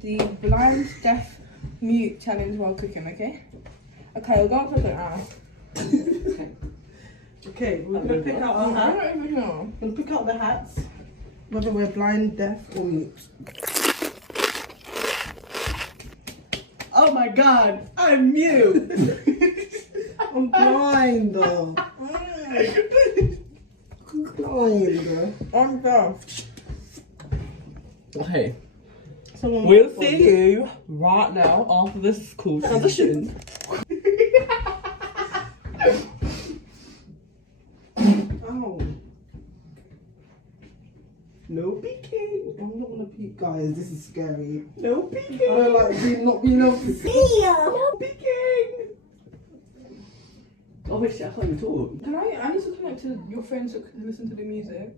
doing the blind, deaf, mute challenge while cooking, okay? Okay, we'll go and cook it now. Okay, we're gonna pick out our I hat. don't even know. We're gonna pick out the hats, whether we're blind, deaf, or mute. Oh my god, I'm mute! I'm blind. I'm blind. I'm deaf. Okay, Someone we'll might see you right now after this cool transition. Ow. No peeking. I'm not gonna peek, guys. This is scary. No peeking. I don't like not being able to see. No peeking. Oh, wait, shit, I can't even talk. Can I need to connect to your phone to listen to the music.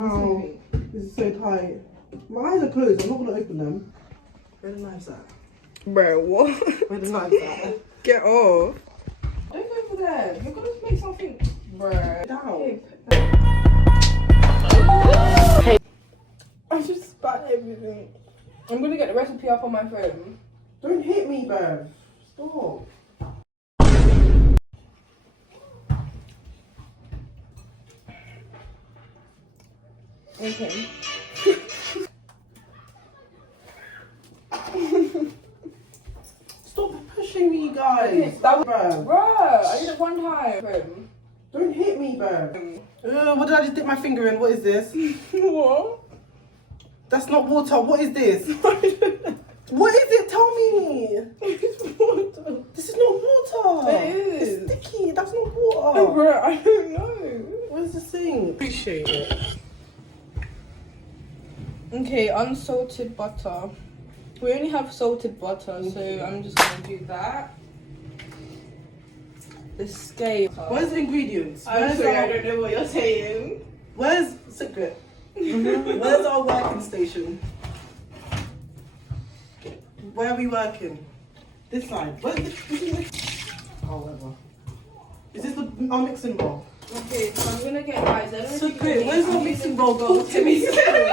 Ow. This is so tight. My eyes are closed. I'm not gonna open them. Where the knife's at? Bro, what? Where the knife's at? Get off. Don't go over there. You're gonna make something. Bruh. Down. Hey. I just spat everything. I'm gonna get the recipe up on my phone. Don't hit me, Bev. Stop. Okay. Stop pushing me, guys. Okay, that was- Bev. Bruh, I did it one time. Don't hit me, Bev. What did I just dip my finger in? What is this? What? That's not water. What is this? What is it? Tell me. It's water. This is not water. It is. It's sticky. That's not Oh, water. bruh, I don't know. What is this thing? Appreciate it. Okay, unsalted butter. We only have salted butter, so I'm just gonna do that. The scale. Where's the ingredients? I'm sorry, I don't know what you're saying. Where's secret? Where's our working station? Where are we working? This side. Where's oh, whatever. Is this our mixing bowl? Okay, so I'm gonna get guys. I don't know if you can Secret, see, where's our I'm mixing using bowl? the Talk to me. Secret.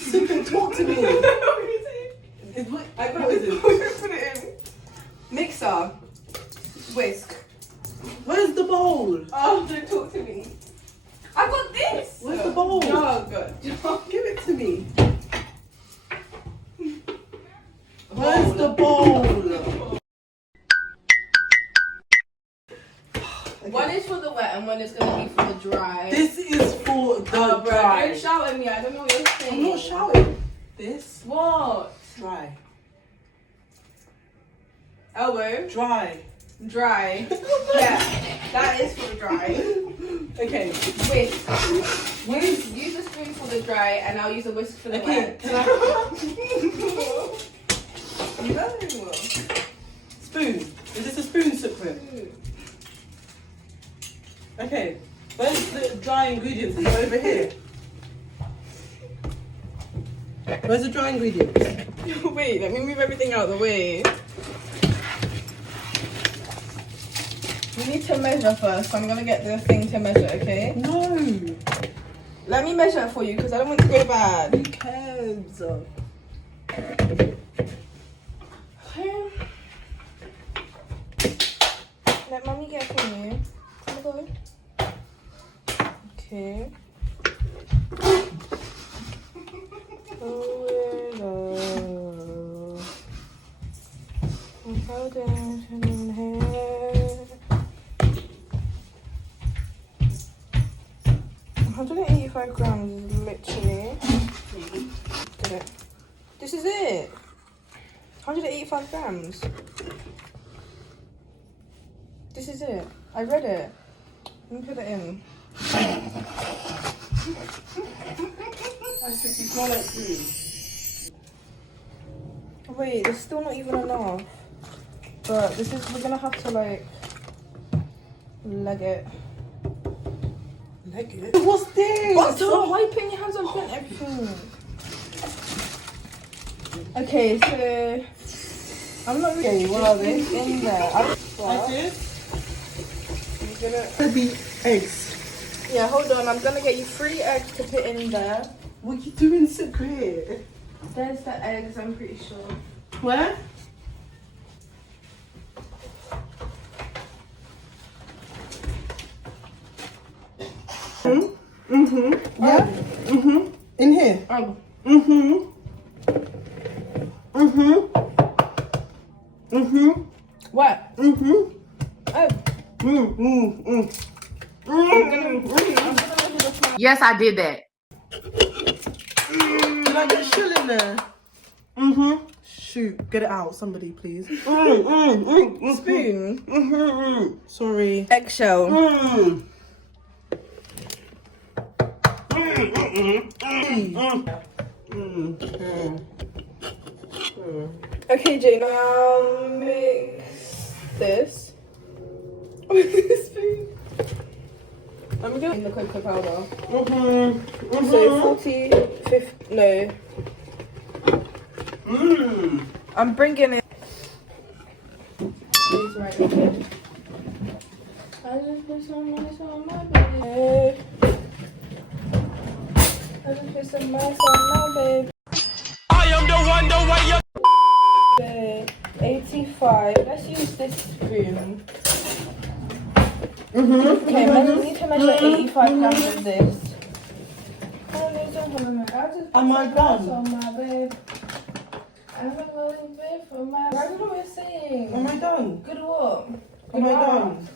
Secret, talk to me. I got What is it. it? Put it in. Mixer. Whisk. Where's the bowl? Oh, don't talk to me. I got this. Where's the bowl? Jug. Give it to me. Where's the bowl? One is for the wet and one is gonna be for the dry. This is for the Oh, bro, dry. don't shout at me. I don't know what you're saying. I'm not shouting. This What? dry. Elbow. Dry. Dry. Yeah, that is for the dry. Okay. Whisk. Use a spoon for the dry and I'll use a whisk for the Okay. wet. Can I? No. Spoon. Is this a spoon, Secret? Okay. Where's the dry ingredients? Is it over here? Where's the dry ingredients? Wait, let me move everything out of the way. We need to measure first, so I'm gonna get the thing to measure, okay? No. Let me measure it for you because I don't want it to go bad. Who cares? Let mommy get it for you. Come on. Okay. $185 grams is literally. Get it. This is it. 185 grams. This is it. I read it. Let me put it in. I think you smell like food. Wait, there's still not even enough. But this is, we're gonna have to like leg it. Leg it? What's this? Butter! Why are you putting your hands on everything? Okay, so I'm not really what are they in there. I did. I'm gonna Be eggs. yeah, hold on. I'm gonna get you 3 eggs to put in there. What are you doing, Secret? There's the eggs, I'm pretty sure. Where? Yeah. In here. Oh. What? Oh. Yes, I did that. Can I get a shell in there? Shoot, get it out, somebody, please. Spoon. Sorry. Eggshell. Okay, Jane, now mix this with this spoon. I'm gonna in the cocoa powder. So 40, 50, no. I'm bringing it. It's right here. I just put some ice on my baby. I just put some ice on my baby. I am the one, the way you 85. Let's use this spoon. Okay, I need to measure 85 grams of this. Am I done? On my babe. I'm a little bit for my. Why did I sing? Am I done? Good what? Am I done?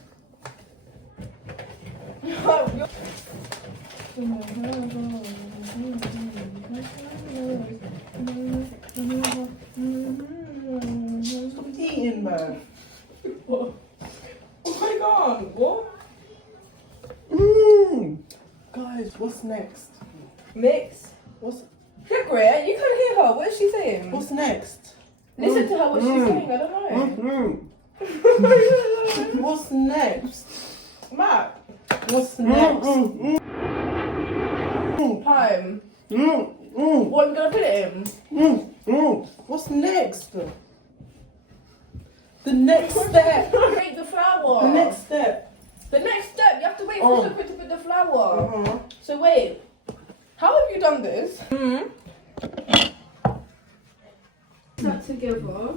Stop eating, man. Oh my god, what? Guys, what's next? Mix. What's Great, you can't hear her. What is she saying? what's next? Listen to her, what she's saying. I don't know. What's next? Matt, What's next? time. What are we gonna put it in? What's next? The next step. Make the flour. The next step. The next step. You have to wait for the liquid to put the flour. So wait. How have you done this? That together.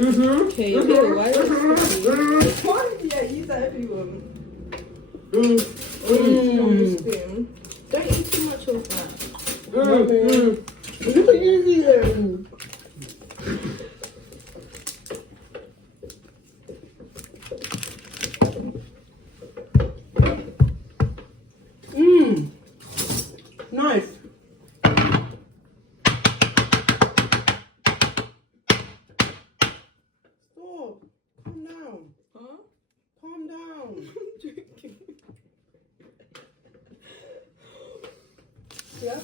Okay, why yeah, use that everyone. Don't eat too much of that. Nice. Stop. Calm down. Huh? Calm down. Yeah.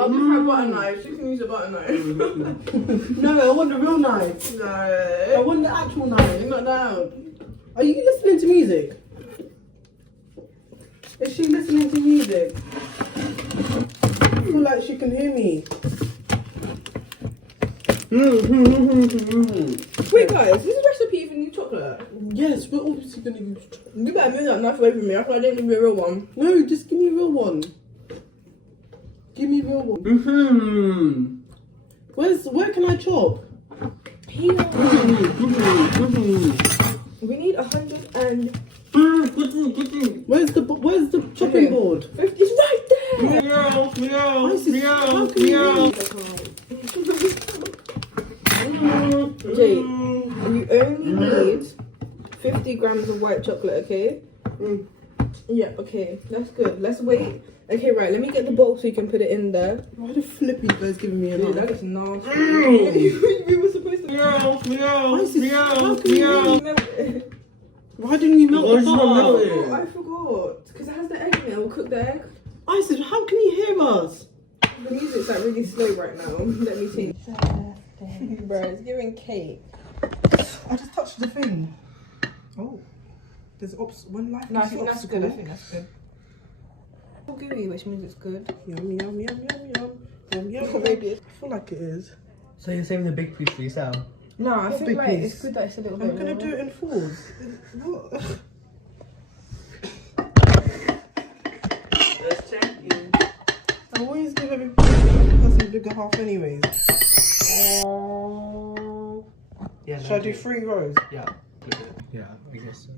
I'll give her a butter knife. She can use a butter knife. No, I want the real knife. No. I want the actual knife. You're not down. Are you listening to music? Is she listening to music? I feel like she can hear me. Wait, guys, is this recipe for new chocolate? Yes, we're obviously going to use chocolate. You better move that knife away from me. I feel like I didn't give you a real one. No, just give me a real one. Give me a real one. Where can I chop? Here. We need 100 and... Where's the chopping board? 50 is right there. How can you Jake, you only need 50 grams of white chocolate, okay? Yeah, okay, that's good. Let's wait. Okay, right, let me get the bowl so you can put it in there. Why the flip you guys giving me a Dude, knife? that is nasty. We were supposed to... Why didn't you melt the butter? Oh, I forgot. Because it has the egg in it. We'll cook the egg. I said, how can you hear us? The music's like really slow right now. Let me change. Bro, it's giving cake. I just touched the thing. Oh. There's one life. No, I think that's good. That's good. It's gooey, which means it's good. Yum, yum, yum, yum, yum. Yeah, Maybe. I feel like it is. So you're saving the big piece for yourself? No, I think big like piece? it's good that it's a little I'm bit gonna more. do it in fours. What? Just checking. I always give every person a bigger half anyways. Yeah. Should I do 3 rows? Yeah. Yeah, I guess so.